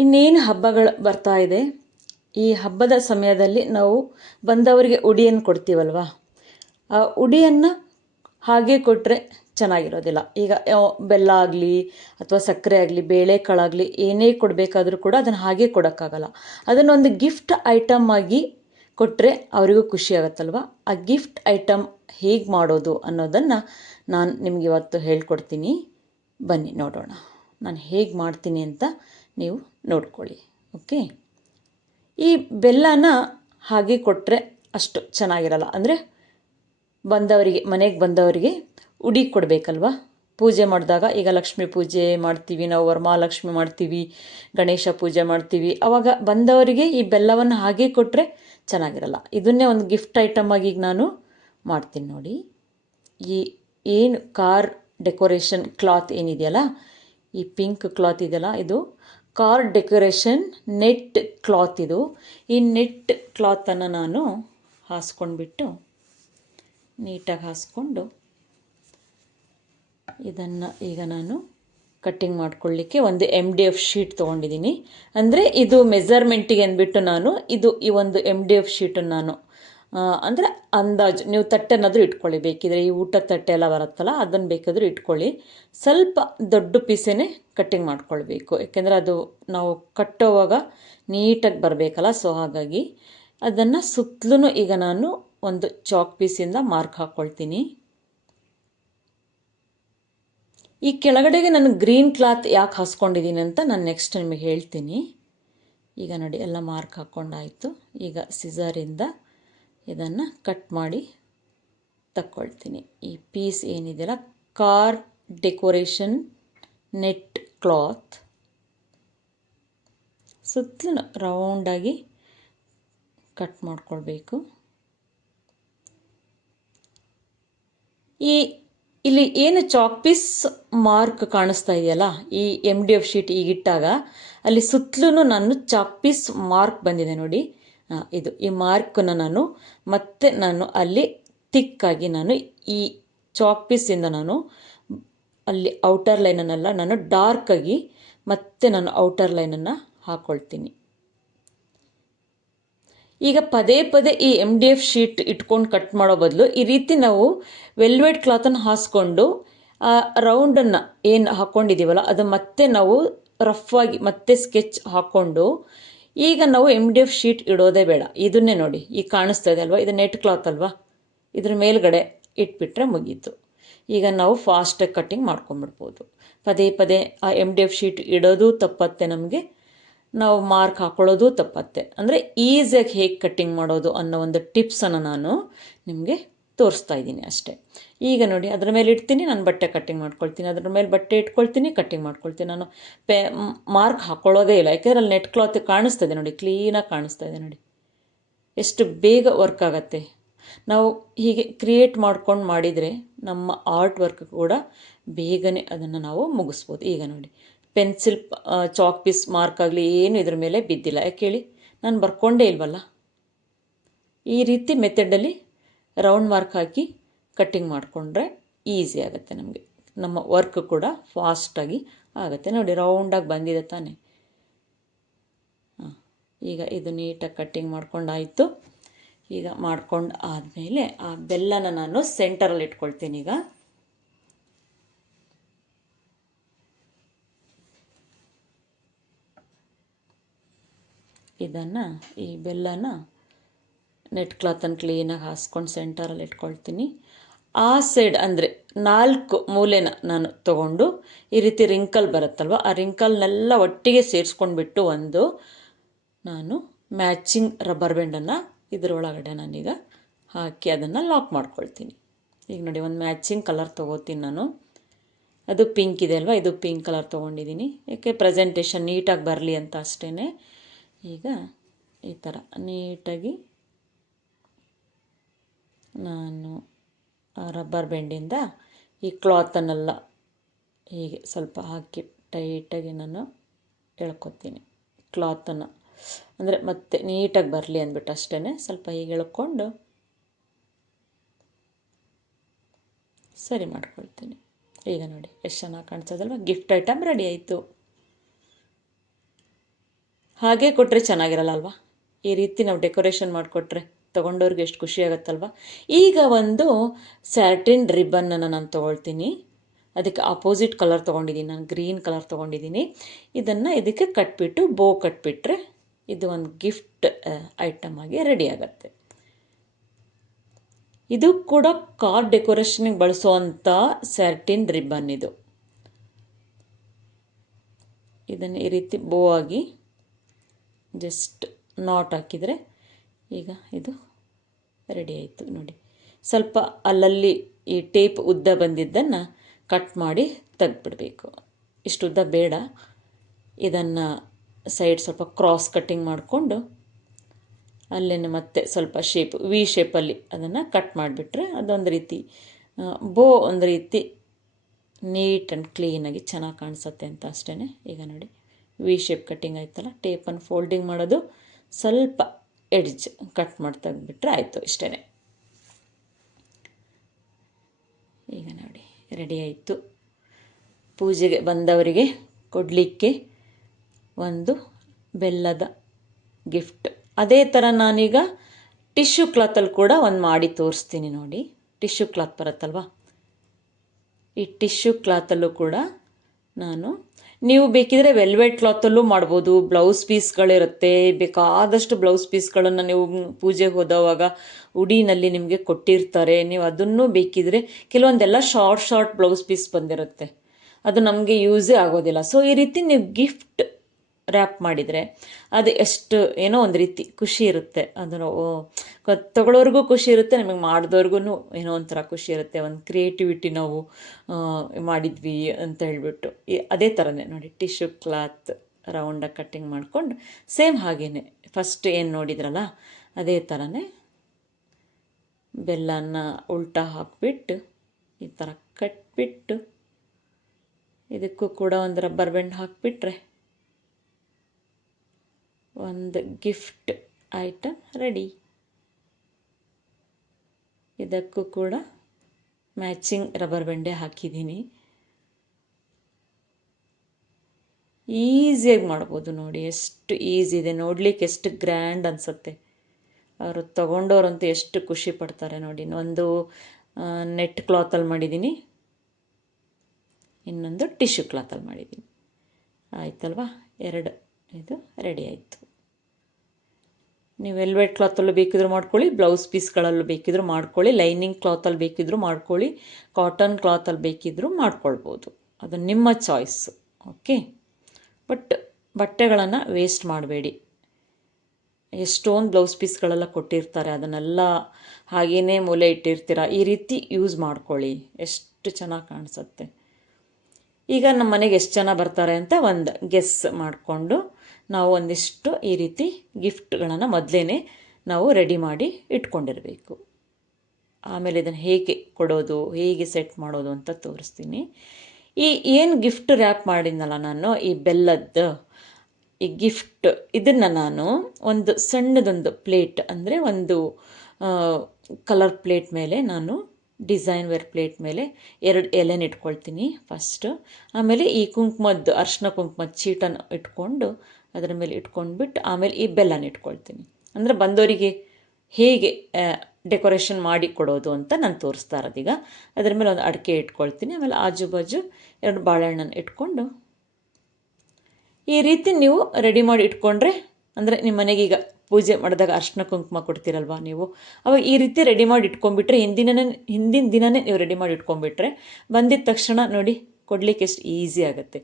ಇನ್ನೇನು ಹಬ್ಬಗಳು ಬರ್ತಾ ಇದೆ. ಈ ಹಬ್ಬದ ಸಮಯದಲ್ಲಿ ನಾವು ಬಂದವರಿಗೆ ಉಡಿಯನ್ನು ಕೊಡ್ತೀವಲ್ವ. ಆ ಉಡಿಯನ್ನು ಹಾಗೆ ಕೊಟ್ಟರೆ ಚೆನ್ನಾಗಿರೋದಿಲ್ಲ. ಈಗ ಬೆಲ್ಲ ಆಗಲಿ ಅಥವಾ ಸಕ್ಕರೆ ಆಗಲಿ ಬೇಳೆಕಾಳಾಗಲಿ ಏನೇ ಕೊಡಬೇಕಾದ್ರೂ ಕೂಡ ಅದನ್ನು ಹಾಗೆ ಕೊಡೋಕ್ಕಾಗಲ್ಲ. ಅದನ್ನೊಂದು ಗಿಫ್ಟ್ ಐಟಮ್ ಆಗಿ ಕೊಟ್ಟರೆ ಅವರಿಗೂ ಖುಷಿ ಆಗುತ್ತಲ್ವ. ಆ ಗಿಫ್ಟ್ ಐಟಮ್ ಹೇಗೆ ಮಾಡೋದು ಅನ್ನೋದನ್ನು ನಾನು ನಿಮ್ಗೆ ಇವತ್ತು ಹೇಳ್ಕೊಡ್ತೀನಿ. ಬನ್ನಿ ನೋಡೋಣ ನಾನು ಹೇಗೆ ಮಾಡ್ತೀನಿ ಅಂತ ನೀವು ನೋಡ್ಕೊಳ್ಳಿ. ಓಕೆ, ಈ ಬೆಲ್ಲನ ಹಾಗೆ ಕೊಟ್ಟರೆ ಅಷ್ಟು ಚೆನ್ನಾಗಿರಲ್ಲ. ಅಂದರೆ ಮನೆಗೆ ಬಂದವರಿಗೆ ಉಡಿ ಕೊಡಬೇಕಲ್ವ. ಪೂಜೆ ಮಾಡಿದಾಗ ಈಗ ಲಕ್ಷ್ಮೀ ಪೂಜೆ ಮಾಡ್ತೀವಿ ನಾವು, ವರಮಹಾಲಕ್ಷ್ಮಿ ಮಾಡ್ತೀವಿ, ಗಣೇಶ ಪೂಜೆ ಮಾಡ್ತೀವಿ. ಆವಾಗ ಬಂದವರಿಗೆ ಈ ಬೆಲ್ಲವನ್ನು ಹಾಗೆ ಕೊಟ್ಟರೆ ಚೆನ್ನಾಗಿರಲ್ಲ. ಇದನ್ನೇ ಒಂದು ಗಿಫ್ಟ್ ಐಟಮ್ ಆಗಿ ಈಗ ನಾನು ಮಾಡ್ತೀನಿ ನೋಡಿ. ಈ ಏನು ಕಾರ್ ಡೆಕೋರೇಷನ್ ಕ್ಲಾತ್ ಏನಿದೆಯಲ್ಲ, ಈ ಪಿಂಕ್ ಕ್ಲಾತ್ ಇದೆಯಲ್ಲ, ಇದು ಕಾರ್ ಡೆಕೋರೇಷನ್ ನೆಟ್ ಕ್ಲಾತ್. ಇದು ಈ ನೆಟ್ ಕ್ಲಾತನ್ನು ನಾನು ಹಾಸ್ಕೊಂಡ್ಬಿಟ್ಟು ನೀಟಾಗಿ ಹಾಸ್ಕೊಂಡು ಇದನ್ನು ಈಗ ನಾನು ಕಟ್ಟಿಂಗ್ ಮಾಡ್ಕೊಳ್ಳಿಕ್ಕೆ ಒಂದು MDF ಶೀಟ್ ತೊಗೊಂಡಿದ್ದೀನಿ. ಅಂದರೆ ಇದು ಮೆಜರ್ಮೆಂಟಿಗೆ ಅಂದ್ಬಿಟ್ಟು ನಾನು ಈ ಒಂದು MDF ಶೀಟನ್ನು ನಾನು ಅಂದರೆ ಅಂದಾಜು ನೀವು ತಟ್ಟೆನಾದರೂ ಇಟ್ಕೊಳ್ಳಿ. ಬೇಕಿದ್ರೆ ಈ ಊಟದ ತಟ್ಟೆ ಎಲ್ಲ ಬರುತ್ತಲ್ಲ ಅದನ್ನು ಬೇಕಾದರೂ ಇಟ್ಕೊಳ್ಳಿ. ಸ್ವಲ್ಪ ದೊಡ್ಡ ಪೀಸೇನೆ ಕಟ್ಟಿಂಗ್ ಮಾಡ್ಕೊಳ್ಬೇಕು, ಯಾಕೆಂದರೆ ಅದು ನಾವು ಕಟ್ಟೋವಾಗ ನೀಟಾಗಿ ಬರಬೇಕಲ್ಲ. ಸೊ ಹಾಗಾಗಿ ಅದನ್ನು ಸುತ್ತಲೂ ಈಗ ನಾನು ಒಂದು ಚಾಕ್ ಪೀಸಿಂದ ಮಾರ್ಕ್ ಹಾಕ್ಕೊಳ್ತೀನಿ. ಈ ಕೆಳಗಡೆಗೆ ನಾನು ಗ್ರೀನ್ ಕ್ಲಾತ್ ಯಾಕೆ ಹಾಸ್ಕೊಂಡಿದ್ದೀನಿ ಅಂತ ನಾನು ನೆಕ್ಸ್ಟ್ ನಿಮಗೆ ಹೇಳ್ತೀನಿ. ಈಗ ನೋಡಿ ಎಲ್ಲ ಮಾರ್ಕ್ ಹಾಕ್ಕೊಂಡಾಯಿತು. ಈಗ ಸಿಸರಿಂದ ಇದನ್ನು ಕಟ್ ಮಾಡಿ ತಕ್ಕೊಳ್ತೀನಿ. ಈ ಪೀಸ್ ಏನಿದೆಯಲ್ಲ, ಕಾರ್ ಡೆಕೋರೇಷನ್ ನೆಟ್ ಕ್ಲಾತ್ ಸುತ್ತಲೂ ರೌಂಡಾಗಿ ಕಟ್ ಮಾಡ್ಕೊಳ್ಬೇಕು. ಇಲ್ಲಿ ಏನು ಚಾಕ್ ಪೀಸ್ ಮಾರ್ಕ್ ಕಾಣಿಸ್ತಾ ಇದೆಯಲ್ಲ, ಈ MDF ಶೀಟ್ ಈಗಿಟ್ಟಾಗ ಅಲ್ಲಿ ಸುತ್ತಲೂ ನಾನು ಚಾಕ್ ಪೀಸ್ ಮಾರ್ಕ್ ಬಂದಿದೆ ನೋಡಿ. ಈ ಮಾರ್ಕನ್ನು ನಾನು ಅಲ್ಲಿ ತಿಕ್ಕಾಗಿ ನಾನು ಈ ಚಾಕ್ ಪೀಸಿಂದ ನಾನು ಅಲ್ಲಿ ಔಟರ್ ಲೈನನ್ನೆಲ್ಲ ನಾನು ಡಾರ್ಕಾಗಿ ಮತ್ತೆ ನಾನು ಔಟರ್ ಲೈನನ್ನು ಹಾಕ್ಕೊಳ್ತೀನಿ. ಈಗ ಪದೇ ಪದೇ ಈ MDF ಶೀಟ್ ಇಟ್ಕೊಂಡು ಕಟ್ ಮಾಡೋ ಬದಲು ಈ ರೀತಿ ನಾವು ವೆಲ್ವೆಟ್ ಕ್ಲಾತನ್ನು ಹಾಸ್ಕೊಂಡು ಆ ರೌಂಡನ್ನು ಏನು ಹಾಕ್ಕೊಂಡಿದ್ದೀವಲ್ಲ ಅದು ಮತ್ತೆ ನಾವು ರಫಾಗಿ ಮತ್ತೆ ಸ್ಕೆಚ್ ಹಾಕ್ಕೊಂಡು ಈಗ ನಾವು MDF ಶೀಟ್ ಇಡೋದೇ ಬೇಡ. ಇದನ್ನೇ ನೋಡಿ ಈಗ ಕಾಣಿಸ್ತಾ ಇದೆ ಅಲ್ವಾ, ಇದು ನೆಟ್ ಕ್ಲಾತ್ ಅಲ್ವಾ, ಇದ್ರ ಮೇಲ್ಗಡೆ ಇಟ್ಬಿಟ್ರೆ ಮುಗೀತು. ಈಗ ನಾವು ಫಾಸ್ಟಾಗಿ ಕಟ್ಟಿಂಗ್ ಮಾಡ್ಕೊಂಬಿಡ್ಬೋದು. ಪದೇ ಪದೇ ಆ MDF ಶೀಟ್ ಇಡೋದು ತಪ್ಪತ್ತೆ ನಮಗೆ, ನಾವು ಮಾರ್ಕ್ ಹಾಕ್ಕೊಳ್ಳೋದು ತಪ್ಪತ್ತೆ. ಅಂದರೆ ಈಸಿಯಾಗಿ ಹೇಗೆ ಕಟ್ಟಿಂಗ್ ಮಾಡೋದು ಅನ್ನೋ ಒಂದು ಟಿಪ್ಸನ್ನು ನಾನು ನಿಮಗೆ ತೋರಿಸ್ತಾ ಇದ್ದೀನಿ ಅಷ್ಟೇ. ಈಗ ನೋಡಿ ಅದರ ಮೇಲೆ ಇಡ್ತೀನಿ, ನಾನು ಬಟ್ಟೆ ಕಟ್ಟಿಂಗ್ ಮಾಡ್ಕೊಳ್ತೀನಿ, ಅದರ ಮೇಲೆ ಬಟ್ಟೆ ಇಟ್ಕೊಳ್ತೀನಿ, ಕಟ್ಟಿಂಗ್ ಮಾಡ್ಕೊಳ್ತೀನಿ. ನಾನು ಮಾರ್ಕ್ ಹಾಕ್ಕೊಳ್ಳೋದೇ ಇಲ್ಲ, ಯಾಕೆಂದರೆ ಅಲ್ಲಿ ನೆಟ್ ಕ್ಲಾತ್ ಕಾಣಿಸ್ತದೆ ನೋಡಿ, ಕ್ಲೀನಾಗಿ ಕಾಣಿಸ್ತಾ ಇದೆ ನೋಡಿ. ಎಷ್ಟು ಬೇಗ ವರ್ಕ್ ಆಗುತ್ತೆ. ನಾವು ಹೀಗೆ ಕ್ರಿಯೇಟ್ ಮಾಡ್ಕೊಂಡು ಮಾಡಿದರೆ ನಮ್ಮ ಆರ್ಟ್ ವರ್ಕ್ ಕೂಡ ಬೇಗನೆ ಅದನ್ನು ನಾವು ಮುಗಿಸ್ಬೋದು. ಈಗ ನೋಡಿ ಪೆನ್ಸಿಲ್ ಚಾಕ್ ಪೀಸ್ ಮಾರ್ಕ್ ಆಗಲಿ ಏನು ಇದ್ರ ಮೇಲೆ ಬಿದ್ದಿಲ್ಲ. ಯಾಕೆ ಹೇಳಿ, ನಾನು ಬರ್ಕೊಂಡೇ ಇಲ್ವಲ್ಲ. ಈ ರೀತಿ ಮೆಥಡಲ್ಲಿ ರೌಂಡ್ ಮಾರ್ಕ್ ಹಾಕಿ ಕಟ್ಟಿಂಗ್ ಮಾಡಿಕೊಂಡ್ರೆ ಈಸಿ ಆಗುತ್ತೆ ನಮಗೆ, ನಮ್ಮ ವರ್ಕ್ ಕೂಡ ಫಾಸ್ಟಾಗಿ ಆಗುತ್ತೆ. ನೋಡಿ ರೌಂಡಾಗಿ ಬಂದಿದೆ ತಾನೇ. ಈಗ ಇದು ನೀಟಾಗಿ ಕಟ್ಟಿಂಗ್ ಮಾಡ್ಕೊಂಡಾಯಿತು. ಈಗ ಮಾಡ್ಕೊಂಡು ಆದಮೇಲೆ ಆ ಬೆಲ್ಲನ ನಾನು ಸೆಂಟರಲ್ಲಿ ಇಟ್ಕೊಳ್ತೀನಿ. ಈಗ ಈ ಬೆಲ್ಲನ ನೆಟ್ ಕ್ಲಾತನ್ನು ಕ್ಲೀನಾಗಿ ಹಾಸ್ಕೊಂಡು ಸೆಂಟರಲ್ಲಿ ಇಟ್ಕೊಳ್ತೀನಿ. ಆ ಸೈಡ್ ಅಂದರೆ 4 ಮೂಲೆನ ನಾನು ತಗೊಂಡು ಈ ರೀತಿ ರಿಂಕಲ್ ಬರುತ್ತಲ್ವ, ಆ ರಿಂಕಲ್ನೆಲ್ಲ ಒಟ್ಟಿಗೆ ಸೇರಿಸ್ಕೊಂಡ್ಬಿಟ್ಟು ನಾನು ಮ್ಯಾಚಿಂಗ್ ರಬ್ಬರ್ ಬ್ಯಾಂಡನ್ನು ಇದರೊಳಗಡೆ ನಾನೀಗ ಹಾಕಿ ಅದನ್ನು ಲಾಕ್ ಮಾಡ್ಕೊಳ್ತೀನಿ. ಈಗ ನೋಡಿ ಒಂದು ಮ್ಯಾಚಿಂಗ್ ಕಲರ್ ತೊಗೋತೀನಿ ನಾನು. ಅದು ಪಿಂಕ್ ಇದೆ ಅಲ್ವಾ, ಇದು ಪಿಂಕ್ ಕಲರ್ ತೊಗೊಂಡಿದ್ದೀನಿ. ಯಾಕೆ ಪ್ರೆಸೆಂಟೇಷನ್ ನೀಟಾಗಿ ಬರಲಿ ಅಂತ ಅಷ್ಟೇ. ಈಗ ಈ ಥರ ನೀಟಾಗಿ ನಾನು ರಬ್ಬರ್ ಬ್ಯಾಂಡಿಂದ ಈ ಕ್ಲಾತನ್ನೆಲ್ಲ ಹೀಗೆ ಸ್ವಲ್ಪ ಹಾಕಿ ಟೈಟಾಗಿ ನಾನು ಎಳ್ಕೊತೀನಿ ಕ್ಲಾತನ್ನು. ಅಂದರೆ ಮತ್ತೆ ನೀಟಾಗಿ ಬರಲಿ ಅಂದ್ಬಿಟ್ಟು ಅಷ್ಟೇ ಸ್ವಲ್ಪ ಹೀಗೆ ಎಳ್ಕೊಂಡು ಸರಿ ಮಾಡ್ಕೊಳ್ತೀನಿ. ಈಗ ನೋಡಿ ಎಷ್ಟು ಚೆನ್ನಾಗಿ ಕಾಣಿಸೋದಲ್ವ, ಗಿಫ್ಟ್ ಐಟಮ್ ರೆಡಿ ಆಯಿತು. ಹಾಗೆ ಕೊಟ್ಟರೆ ಚೆನ್ನಾಗಿರಲ್ಲ ಅಲ್ವಾ? ಈ ರೀತಿ ನಾವು ಡೆಕೋರೇಷನ್ ಮಾಡಿಕೊಟ್ರೆ ತೊಗೊಂಡವ್ರಿಗೆ ಎಷ್ಟು ಖುಷಿ ಆಗುತ್ತಲ್ವ. ಈಗ ಒಂದು ಸ್ಯಾಟಿನ್ ರಿಬ್ಬನ್ನನ್ನು ನಾನು ತೊಗೊಳ್ತೀನಿ. ಅದಕ್ಕೆ ಅಪೋಸಿಟ್ ಕಲರ್ ತೊಗೊಂಡಿದ್ದೀನಿ, ನಾನು ಗ್ರೀನ್ ಕಲರ್ ತೊಗೊಂಡಿದ್ದೀನಿ. ಇದನ್ನು ಇದಕ್ಕೆ ಕಟ್ಬಿಟ್ಟು ಬೋ ಕಟ್ಬಿಟ್ರೆ ಇದು ಒಂದು ಗಿಫ್ಟ್ ಐಟಮ್ ಆಗಿ ರೆಡಿ ಆಗುತ್ತೆ. ಇದು ಕೂಡ ಕಾರ್ ಡೆಕೋರೇಷನ್ಗೆ ಬಳಸುವಂಥ ಸ್ಯಾಟಿನ್ ರಿಬ್ಬನ್ ಇದು. ಇದನ್ನು ಈ ರೀತಿ ಬೋ ಆಗಿ ಜಸ್ಟ್ ನಾಟ್ ಹಾಕಿದರೆ ಈಗ ಇದು ರೆಡಿ ಆಯಿತು ನೋಡಿ. ಸ್ವಲ್ಪ ಅಲ್ಲಲ್ಲಿ ಈ ಟೇಪ್ ಉದ್ದ ಬಂದಿದ್ದನ್ನು ಕಟ್ ಮಾಡಿ ತೆಗೆದ್ಬಿಡಬೇಕು. ಇಷ್ಟು ಉದ್ದ ಬೇಡ, ಇದನ್ನು ಸೈಡ್ ಸ್ವಲ್ಪ ಕ್ರಾಸ್ ಕಟ್ಟಿಂಗ್ ಮಾಡಿಕೊಂಡು ಅಲ್ಲೇನೆ ಮತ್ತೆ ಸ್ವಲ್ಪ ಶೇಪ್ ವಿ ಶೇಪಲ್ಲಿ ಅದನ್ನು ಕಟ್ ಮಾಡಿಬಿಟ್ರೆ ಅದೊಂದು ರೀತಿ ಬೋ ಒಂದು ರೀತಿ ನೀಟ್ ಆ್ಯಂಡ್ ಕ್ಲೀನಾಗಿ ಚೆನ್ನಾಗಿ ಕಾಣಿಸುತ್ತೆ ಅಂತ ಅಷ್ಟೇ. ಈಗ ನೋಡಿ ವಿ ಶೇಪ್ ಕಟ್ಟಿಂಗ್ ಆಯ್ತಲ್ಲ, ಟೇಪನ್ನು ಫೋಲ್ಡಿಂಗ್ ಮಾಡೋದು, ಸ್ವಲ್ಪ ಎಡ್ಜ್ ಕಟ್ ಮಾಡಿ ತೆಗೆದ್ಬಿಟ್ರೆ ಆಯಿತು, ಇಷ್ಟೇ. ಈಗ ನೋಡಿ ರೆಡಿ ಆಯಿತು. ಪೂಜೆಗೆ ಬಂದವರಿಗೆ ಕೊಡಲಿಕ್ಕೆ ಒಂದು ಬೆಲ್ಲದ ಗಿಫ್ಟ್. ಅದೇ ಥರ ನಾನೀಗ ಟಿಶ್ಯೂ ಕ್ಲಾತಲ್ಲಿ ಕೂಡ ಒಂದು ಮಾಡಿ ತೋರಿಸ್ತೀನಿ ನೋಡಿ. ಟಿಶ್ಯೂ ಕ್ಲಾತ್ ಬರುತ್ತಲ್ವ, ಈ ಟಿಶ್ಯೂ ಕ್ಲಾತಲ್ಲೂ ಕೂಡ ನಾನು, ನೀವು ಬೇಕಿದ್ರೆ ವೆಲ್ವೆಟ್ ಕ್ಲಾತಲ್ಲೂ ಮಾಡ್ಬೋದು. ಬ್ಲೌಸ್ ಪೀಸ್ಗಳಿರುತ್ತೆ, ಬೇಕಾದಷ್ಟು ಬ್ಲೌಸ್ ಪೀಸ್ಗಳನ್ನು ನೀವು ಪೂಜೆಗೆ ಹೋದವಾಗ ಉಡಿನಲ್ಲಿ ನಿಮಗೆ ಕೊಟ್ಟಿರ್ತಾರೆ. ನೀವು ಅದನ್ನು ಬೇಕಿದ್ರೆ, ಕೆಲವೊಂದೆಲ್ಲ ಶಾರ್ಟ್ ಬ್ಲೌಸ್ ಪೀಸ್ ಬಂದಿರುತ್ತೆ, ಅದು ನಮಗೆ ಯೂಸೇ ಆಗೋದಿಲ್ಲ. ಸೊ ಈ ರೀತಿ ನೀವು ಗಿಫ್ಟ್ ರ್ಯಾಪ್ ಮಾಡಿದರೆ ಅದು ಎಷ್ಟು ಏನೋ ಒಂದು ರೀತಿ ಖುಷಿ ಇರುತ್ತೆ. ಅದನ್ನು ತಗೊಳ್ಳೋರ್ಗೂ ಖುಷಿ ಇರುತ್ತೆ, ನಮಗೆ ಮಾಡಿದವ್ರಿಗೂ ಏನೋ ಒಂಥರ ಖುಷಿ ಇರುತ್ತೆ. ಒಂದು ಕ್ರಿಯೇಟಿವಿಟಿ ನಾವು ಮಾಡಿದ್ವಿ ಅಂತ ಹೇಳಿಬಿಟ್ಟು. ಅದೇ ಥರನೇ ನೋಡಿ ಟಿಶ್ಯೂ ಕ್ಲಾತ್ ರೌಂಡಾಗಿ ಕಟ್ಟಿಂಗ್ ಮಾಡಿಕೊಂಡು ಸೇಮ್ ಹಾಗೇ ಫಸ್ಟ್ ಏನು ನೋಡಿದ್ರಲ್ಲ ಅದೇ ಥರನೇ ಬೆಲ್ಲನ ಉಲ್ಟಾ ಹಾಕಿಬಿಟ್ಟು ಈ ಥರ ಕಟ್ಬಿಟ್ಟು ಇದಕ್ಕೂ ಕೂಡ ಒಂದು ರಬ್ಬರ್ ಬ್ಯಾಂಡ್ ಹಾಕಿಬಿಟ್ರೆ ಒಂದು ಗಿಫ್ಟ್ ಐಟಮ್ ರೆಡಿ. ಇದಕ್ಕೂ ಕೂಡ ಮ್ಯಾಚಿಂಗ್ ರಬ್ಬರ್ ಬ್ಯಾಂಡೇ ಹಾಕಿದ್ದೀನಿ. ಈಸಿಯಾಗಿ ಮಾಡ್ಬೋದು ನೋಡಿ, ಎಷ್ಟು ಈಸಿ ಇದೆ ನೋಡಲಿಕ್ಕೆ, ಎಷ್ಟು ಗ್ರ್ಯಾಂಡ್ ಅನಿಸುತ್ತೆ. ಅವರು ತಗೊಂಡವ್ರಂತೂ ಎಷ್ಟು ಖುಷಿ ಪಡ್ತಾರೆ ನೋಡಿ. ಒಂದು ನೆಟ್ ಕ್ಲಾತಲ್ಲಿ ಮಾಡಿದ್ದೀನಿ, ಇನ್ನೊಂದು ಟಿಶ್ಯೂ ಕ್ಲಾತಲ್ಲಿ ಮಾಡಿದ್ದೀನಿ. ಆಯ್ತಲ್ವಾ, ಎರಡು ಇದು ರೆಡಿ ಆಯಿತು. ನೀವು ವೆಲ್ವೆಟ್ ಕ್ಲಾತಲ್ಲೂ ಬೇಕಿದ್ರೂ ಮಾಡ್ಕೊಳ್ಳಿ, ಬ್ಲೌಸ್ ಪೀಸ್ಗಳಲ್ಲೂ ಬೇಕಿದ್ರೂ ಮಾಡ್ಕೊಳ್ಳಿ, ಲೈನಿಂಗ್ ಕ್ಲಾತಲ್ಲಿ ಬೇಕಿದ್ರೂ ಮಾಡ್ಕೊಳ್ಳಿ, ಕಾಟನ್ ಕ್ಲಾತಲ್ಲಿ ಬೇಕಿದ್ರೂ ಮಾಡ್ಕೊಳ್ಬೋದು, ಅದು ನಿಮ್ಮ ಚಾಯ್ಸ್. ಓಕೆ, ಬಟ್ ಬಟ್ಟೆಗಳನ್ನು ವೇಸ್ಟ್ ಮಾಡಬೇಡಿ. ಎಷ್ಟೊಂದು ಬ್ಲೌಸ್ ಪೀಸ್ಗಳೆಲ್ಲ ಕೊಟ್ಟಿರ್ತಾರೆ, ಅದನ್ನೆಲ್ಲ ಹಾಗೇ ಮೂಲೆ ಇಟ್ಟಿರ್ತೀರ. ಈ ರೀತಿ ಯೂಸ್ ಮಾಡ್ಕೊಳ್ಳಿ, ಎಷ್ಟು ಚೆನ್ನಾಗಿ ಕಾಣಿಸುತ್ತೆ. ಈಗ ನಮ್ಮ ಮನೆಗೆ ಎಷ್ಟು ಜನ ಬರ್ತಾರೆ ಅಂತ ಒಂದು ಗೆಸ್ ಮಾಡಿಕೊಂಡು ನಾವು ಒಂದಿಷ್ಟು ಈ ರೀತಿ ಗಿಫ್ಟ್ಗಳನ್ನು ಮೊದಲೇ ನಾವು ರೆಡಿ ಮಾಡಿ ಇಟ್ಕೊಂಡಿರಬೇಕು. ಆಮೇಲೆ ಇದನ್ನು ಹೇಗೆ ಕೊಡೋದು, ಹೇಗೆ ಸೆಟ್ ಮಾಡೋದು ಅಂತ ತೋರಿಸ್ತೀನಿ. ಈ ಏನು ಗಿಫ್ಟ್ ರ್ಯಾಪ್ ಮಾಡಿದ್ನಲ್ಲ ನಾನು, ಈ ಬೆಲ್ಲದ್ದು ಈ ಗಿಫ್ಟ್, ಇದನ್ನು ನಾನು ಒಂದು ಸಣ್ಣದೊಂದು ಪ್ಲೇಟ್, ಅಂದರೆ ಒಂದು ಕಲರ್ ಪ್ಲೇಟ್ ಮೇಲೆ ನಾನು ಡಿಸೈನ್ ವೇರ್ ಪ್ಲೇಟ್ ಮೇಲೆ 2 ಎಲೆನ ಇಟ್ಕೊಳ್ತೀನಿ ಫಸ್ಟು. ಆಮೇಲೆ ಈ ಕುಂಕುಮದ್ದು ಅರಿಶಿನ ಕುಂಕುಮದ ಚೀಟನ್ನು ಇಟ್ಕೊಂಡು ಅದರ ಮೇಲೆ ಇಟ್ಕೊಂಡ್ಬಿಟ್ಟು ಆಮೇಲೆ ಈ ಬೆಲ್ಲನ ಇಟ್ಕೊಳ್ತೀನಿ. ಅಂದರೆ ಬಂದವರಿಗೆ ಹೇಗೆ ಡೆಕೋರೇಷನ್ ಮಾಡಿ ಕೊಡೋದು ಅಂತ ನಾನು ತೋರಿಸ್ತಾ ಇರೋದೀಗ. ಅದರ ಮೇಲೆ ಒಂದು ಅಡಿಕೆ ಇಟ್ಕೊಳ್ತೀನಿ, ಆಮೇಲೆ ಆಜು ಬಾಜು 2 ಬಾಳೆಹಣ್ಣನ್ನು ಇಟ್ಕೊಂಡು ಈ ರೀತಿ ನೀವು ರೆಡಿ ಮಾಡಿ ಇಟ್ಕೊಂಡ್ರೆ, ಅಂದರೆ ನಿಮ್ಮ ಮನೆಗೀಗ ಪೂಜೆ ಮಾಡಿದಾಗ ಅರಿಶಿನ ಕುಂಕುಮ ಕೊಡ್ತೀರಲ್ವ ನೀವು, ಅವಾಗ ಈ ರೀತಿ ರೆಡಿ ಮಾಡಿ ಇಟ್ಕೊಂಡ್ಬಿಟ್ರೆ ಹಿಂದಿನ ದಿನವೇ ನೀವು ರೆಡಿ ಮಾಡಿ ಇಟ್ಕೊಂಡ್ಬಿಟ್ರೆ ಬಂದಿದ್ದ ತಕ್ಷಣ ನೋಡಿ ಕೊಡಲಿಕ್ಕೆ ಎಷ್ಟು ಈಸಿ ಆಗುತ್ತೆ.